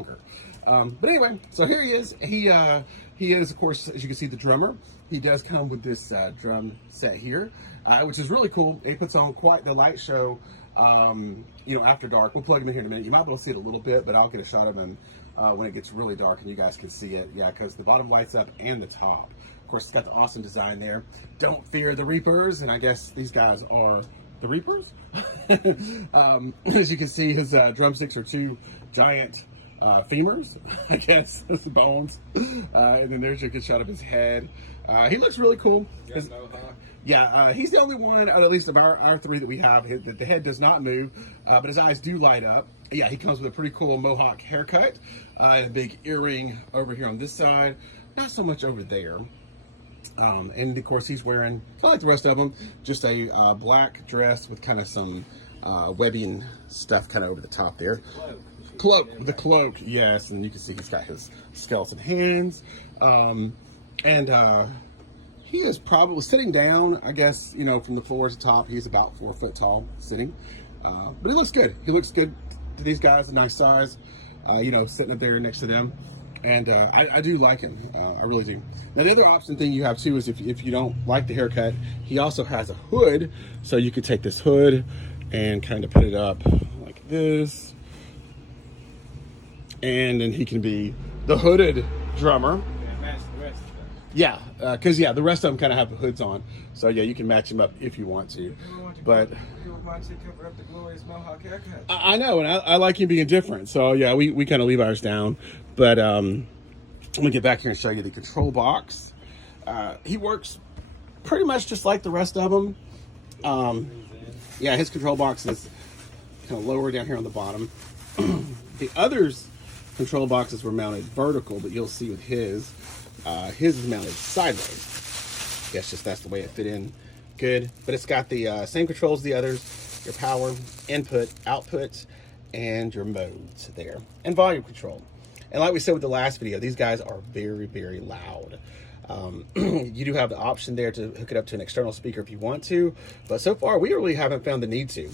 longer. But anyway, so here he is. He is, of course, as you can see, the drummer. He does come with this drum set here, which is really cool. It puts on quite the light show, you know, after dark. We'll plug him in here in a minute. You might be able to see it a little bit, but I'll get a shot of him when it gets really dark and you guys can see it. Yeah, because the bottom lights up and the top. Of course, it's got the awesome design there. Don't fear the Reapers, and I guess these guys are the Reapers. As you can see, his drumsticks are two giant femurs, I guess, that's the bones. And then there's a good shot of his head. He looks really cool. Yeah, he's the only one, at least of our three that we have, that the head does not move, but his eyes do light up. Yeah, he comes with a pretty cool mohawk haircut, and a big earring over here on this side, not so much over there. And of course he's wearing, kind of like the rest of them, just a black dress with kind of some webbing stuff kind of over the top there. The cloak, yes, and you can see he's got his skeleton hands. He is probably sitting down, I guess, you know, from the floor to top. He's about 4 foot tall sitting, but he looks good. He looks good to these guys, a nice size, you know, sitting up there next to them. And I do like him, I really do. Now the other option thing you have too is if you don't like the haircut, he also has a hood, so you could take this hood and kind of put it up like this, and then he can be the hooded drummer. Yeah, because yeah, the rest of them kind of have the hoods on, so yeah, you can match them up if you want to. But I know, and I like him being different, so yeah, we kind of leave ours down. But let me get back here and show you the control box. He works pretty much just like the rest of them. Yeah, his control box is kind of lower down here on the bottom. The others' control boxes were mounted vertical, but you'll see with his is mounted sideways. Guess just that's the way it fit in good. But it's got the same controls as the others: your power, input, output, and your modes there, and volume control. And like we said with the last video, these guys are very, very loud. You do have the option there to hook it up to an external speaker if you want to, but so far we really haven't found the need to.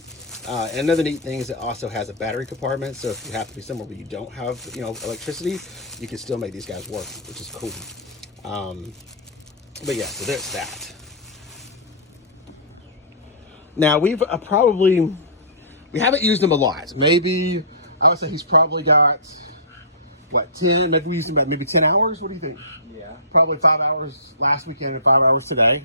And another neat thing is it also has a battery compartment, so if you have to be somewhere where you don't have, you know, electricity, you can still make these guys work, which is cool. But yeah, so there's that. Now we haven't used him a lot. Maybe I would say he's probably got what, 10? Maybe we used him about maybe 10 hours. What do you think? Yeah, probably 5 hours last weekend and 5 hours today.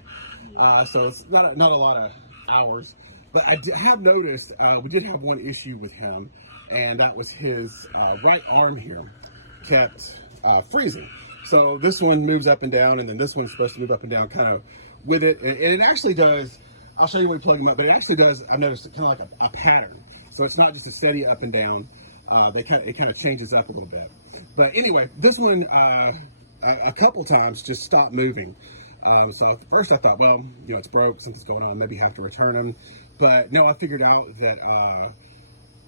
So it's not a lot of hours. But I have noticed we did have one issue with him, and that was his right arm here kept freezing. So this one moves up and down, and then this one's supposed to move up and down kind of with it. And it actually does, I'll show you when we plug them up, but it actually does, I've noticed, kind of like a pattern. So it's not just a steady up and down. It kind of changes up a little bit. But anyway, this one a couple times just stopped moving. So at first I thought, well, you know, it's broke, something's going on, maybe have to return them. But no, I figured out that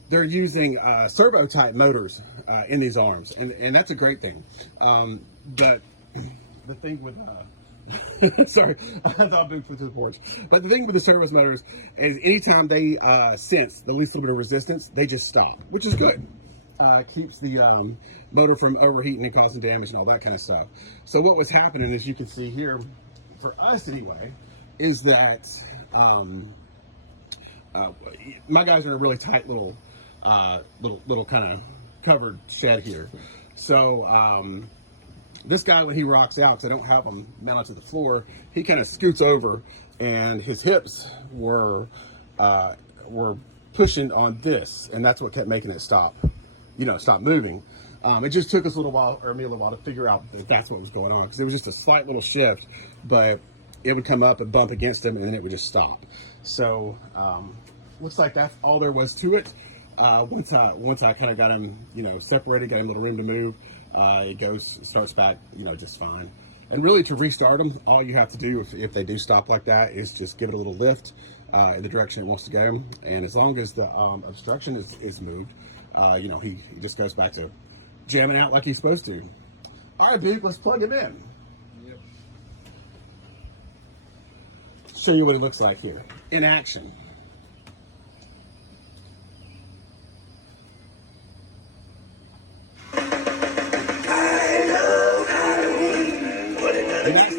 they're using servo type motors in these arms, and that's a great thing. But the thing with sorry, I thought I moved through the porch. But the thing with the servo motors is anytime they sense the least little bit of resistance, they just stop, which is good. Keeps the motor from overheating and causing damage and all that kind of stuff. So what was happening, as you can see here, for us anyway, is that my guys are in a really tight little kind of covered shed here. So this guy, when he rocks out, because I don't have him mounted to the floor, he kind of scoots over, and his hips were pushing on this, and that's what kept making it stop. You know, stop moving. It just took us a little while, or me a little while, to figure out that that's what was going on, because it was just a slight little shift, but it would come up and bump against him, and then it would just stop. So looks like that's all there was to it. Once I kind of got him, you know, separated, got him a little room to move, it starts back, you know, just fine. And really, to restart them, all you have to do if they do stop like that is just give it a little lift in the direction it wants to go, and as long as the obstruction is moved, you know, he just goes back to jamming out like he's supposed to. All right, Duke, let's plug him in. Yep. Show you what it looks like here in action.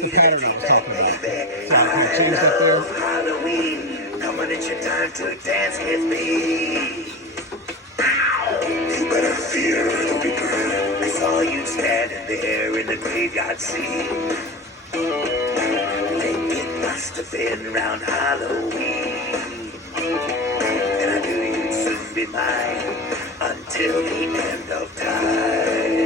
the pattern I was talking about. So I kind of changed up there. Halloween, come on, it's your time to dance with me. You better fear the Reaper. I saw you standing there in the graveyard scene. Think it must have been around Halloween. And I knew you'd soon be mine until the end of time.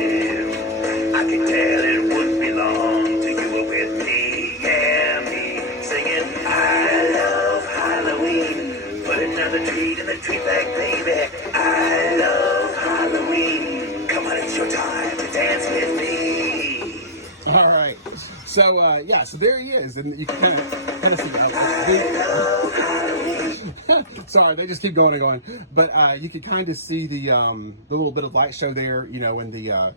I could tell it wouldn't be long till you were with me, yeah, me, singing, I love Halloween. Put another treat in the treat bag, baby. I love Halloween. Come on, it's your time to dance with me. All right. So, yeah, so there he is. And you can kind of see that. Sorry, they just keep going and going. But you can kind of see the little bit of light show there, you know, in the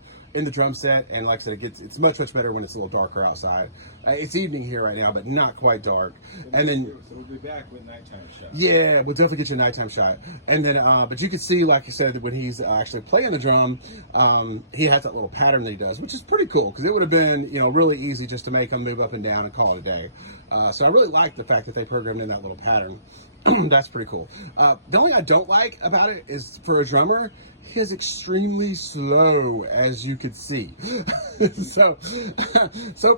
drum set. And like I said, it's much better when it's a little darker outside. It's evening here right now, but not quite dark. And then so we'll be back with nighttime shots. yeah, we'll definitely get you a nighttime shot. And then, but you can see, like you said, that when he's actually playing the drum, he has that little pattern that he does, which is pretty cool because it would have been, you know, really easy just to make him move up and down and call it a day. So I really like the fact that they programmed in that little pattern. That's pretty cool. The only I don't like about it is for a drummer, he is extremely slow, as you could see. So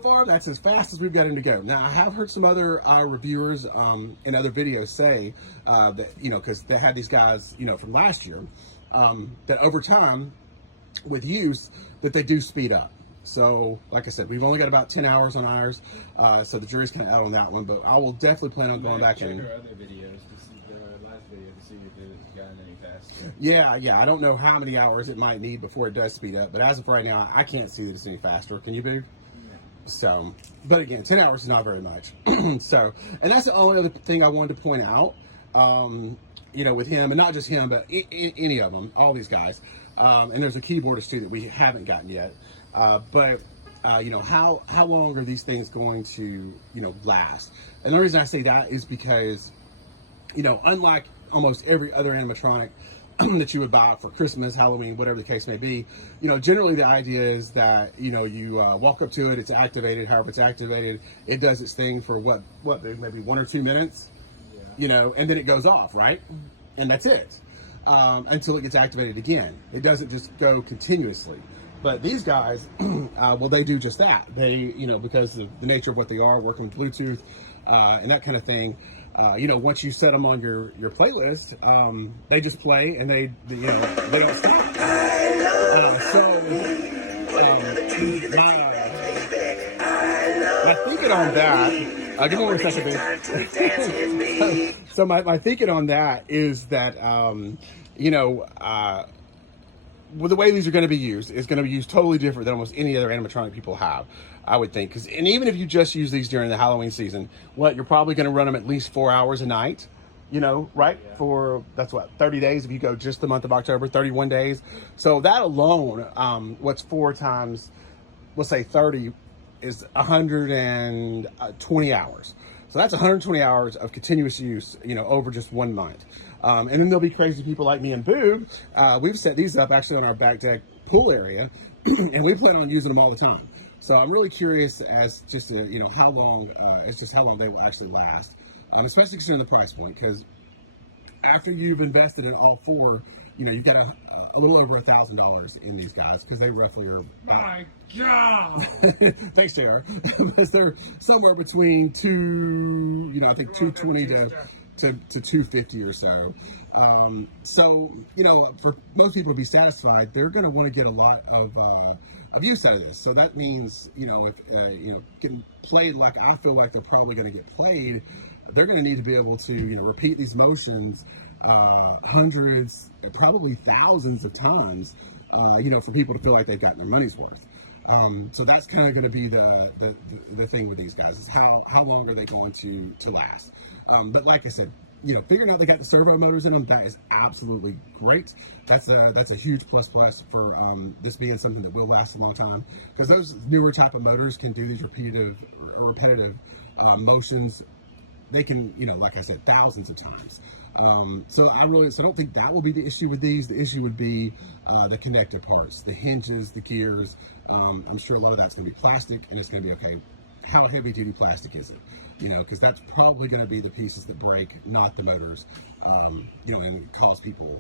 far, that's as fast as we've got him to go. Now, I have heard some other reviewers in other videos say that, you know, because they had these guys, you know, from last year, that over time, with use, that they do speed up. So, like I said, we've only got about 10 hours on ours, so the jury's kind of out on that one, but I will definitely plan on going back and check our other videos to see the last video to see if it's gotten any faster. Yeah, I don't know how many hours it might need before it does speed up, but as of right now, I can't see that it's any faster. Can you, Boog? No. So, but again, 10 hours is not very much. So, and that's the only other thing I wanted to point out, you know, with him, and not just him, but any of them, all these guys. And there's a keyboardist too that we haven't gotten yet. But you know, how long are these things going to, you know, last? And the reason I say that is because, you know, unlike almost every other animatronic that you would buy for Christmas, Halloween, whatever the case may be, you know, generally the idea is that, you know, you walk up to it, it's activated, however it's activated, it does its thing for what maybe 1 or 2 minutes, yeah, you know, and then it goes off, right? And that's it. Until it gets activated again. It doesn't just go continuously. But these guys, well, they do just that. They, you know, because of the nature of what they are, working with Bluetooth and that kind of thing, you know, once you set them on your playlist, they just play and they you know, they don't stop. My thinking on that, give me 1 second, babe. So my thinking on that is that, you know, well, the way these are going to be used is going to be used totally different than almost any other animatronic people have, I would think. And even if you just use these during the Halloween season, you're probably going to run them at least 4 hours a night, you know, right? Yeah. For, that's what, 30 days if you go just the month of October, 31 days. So that alone, what's 4 times, let's say 30, is 120 hours. So that's 120 hours of continuous use, you know, over just 1 month. And then there'll be crazy people like me and Boog. We've set these up actually on our back deck pool area, and we plan on using them all the time. So I'm really curious as just to, you know, how long, it's just how long they will actually last, especially considering the price point, because after you've invested in all 4, you know, you've got a little over $1,000 in these guys, because they roughly are. My God! Thanks, JR. Because they're somewhere between I think 220 to 250 or so. So, you know, for most people to be satisfied, they're going to want to get a lot of use out of this. So that means, you know, if you know, getting played like I feel like they're probably going to get played, they're going to need to be able to, you know, repeat these motions hundreds, probably thousands of times, you know, for people to feel like they've gotten their money's worth. So that's kind of going to be the thing with these guys, is how long are they going to last. But like I said, you know, figuring out they got the servo motors in them, that is absolutely great. That's a huge plus for this being something that will last a long time, because those newer type of motors can do these repetitive motions. They can, you know, like I said, thousands of times. So I don't think that will be the issue with these. The issue would be the connected parts, the hinges, the gears. I'm sure a lot of that's going to be plastic, and it's going to be okay. how heavy duty plastic is it? You know, because that's probably going to be the pieces that break, not the motors, you know, and cause people,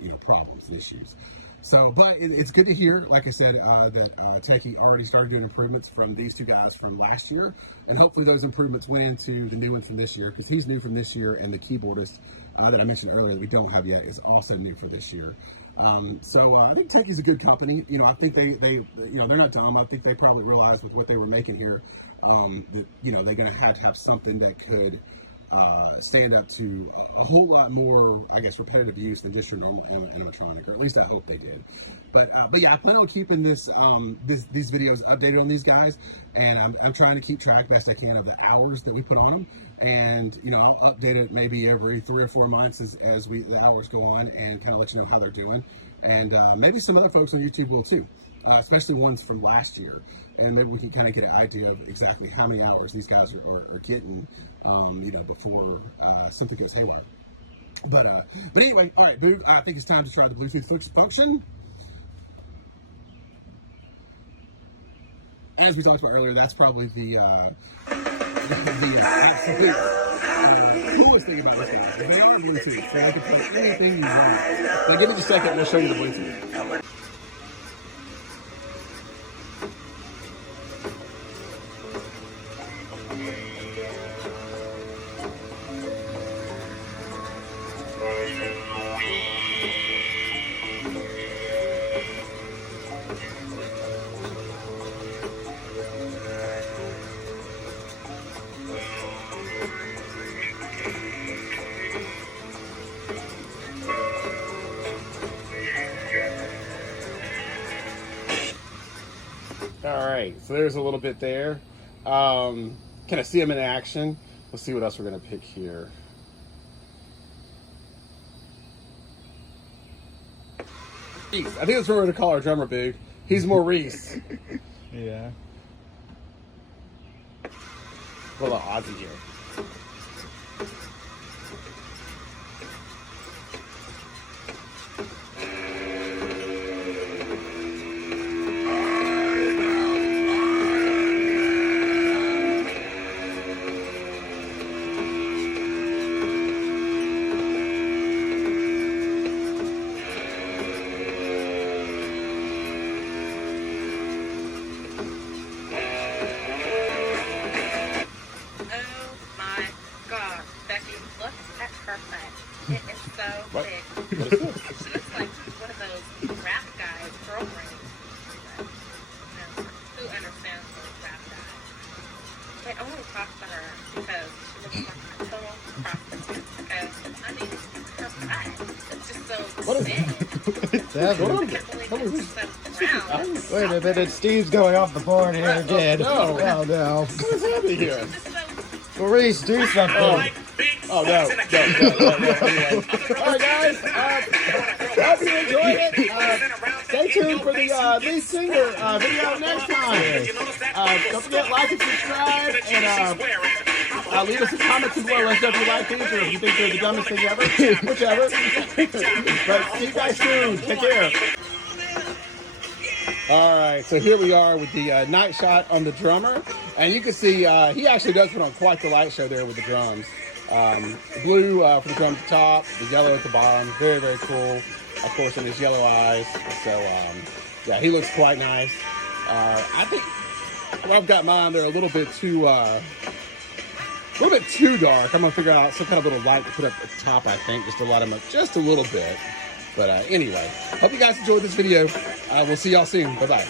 you know, problems and issues. So, but it's good to hear, like I said, that Techie already started doing improvements from these two guys from last year, and hopefully those improvements went into the new one from this year, because he's new from this year, and the keyboardist that I mentioned earlier that we don't have yet is also new for this year. So I think Techie's a good company. You know, I think they you know, they're not dumb. I think they probably realized with what they were making here that, you know, they're going to have something that could stand up to a whole lot more, I guess, repetitive use than just your normal animatronic, or at least I hope they did. But yeah, I plan on keeping these videos updated on these guys, and I'm trying to keep track best I can of the hours that we put on them. And, you know, I'll update it maybe every 3 or 4 months as the hours go on, and kind of let you know how they're doing. And maybe some other folks on YouTube will too, especially ones from last year. And maybe we can kind of get an idea of exactly how many hours these guys are getting, you know, before something goes haywire. But anyway, all right, Boog, I think it's time to try the Bluetooth function. As we talked about earlier, that's probably the absolute coolest thing about this thing. They are Bluetooth, so they can play anything you want. Now give me just a second, and we'll show you the Bluetooth. All right, so there's a little bit there. Can I see him in action? Let's see what else we're gonna pick here. Jeez, I think that's what we're gonna call our drummer, Big. He's Maurice. Yeah. A little Aussie here. It is so What? big. What is this? She looks like one of those rap guys, girl rings. Who understands those rap guys? They only talk to her because she looks like a total prostitute. Because, I mean, her butt is just so big. I can't believe it's so round. Wait a minute, Steve's going off the board here again. no. Oh no. What is happening here? It's just so Maurice, do something. Oh, no. Anyway. All right, guys. Hope you enjoyed it. Stay tuned for the lead singer video next time. Don't forget, like and subscribe, and leave us a comment as well. Let us know if you like these or if you think they're the dumbest thing ever. Whichever. But see you guys soon. Take care. All right, so here we are with the night shot on the drummer. And you can see he actually does put on quite the light show there with the drums. Blue for the drum at the top, the yellow at the bottom. Very, very cool. Of course, in his yellow eyes. So, yeah, he looks quite nice. I think when I've got mine, they're a little bit too dark. I'm going to figure out some kind of little light to put up at the top, I think, just to light them up just a little bit. But anyway, hope you guys enjoyed this video. We'll see y'all soon. Bye-bye.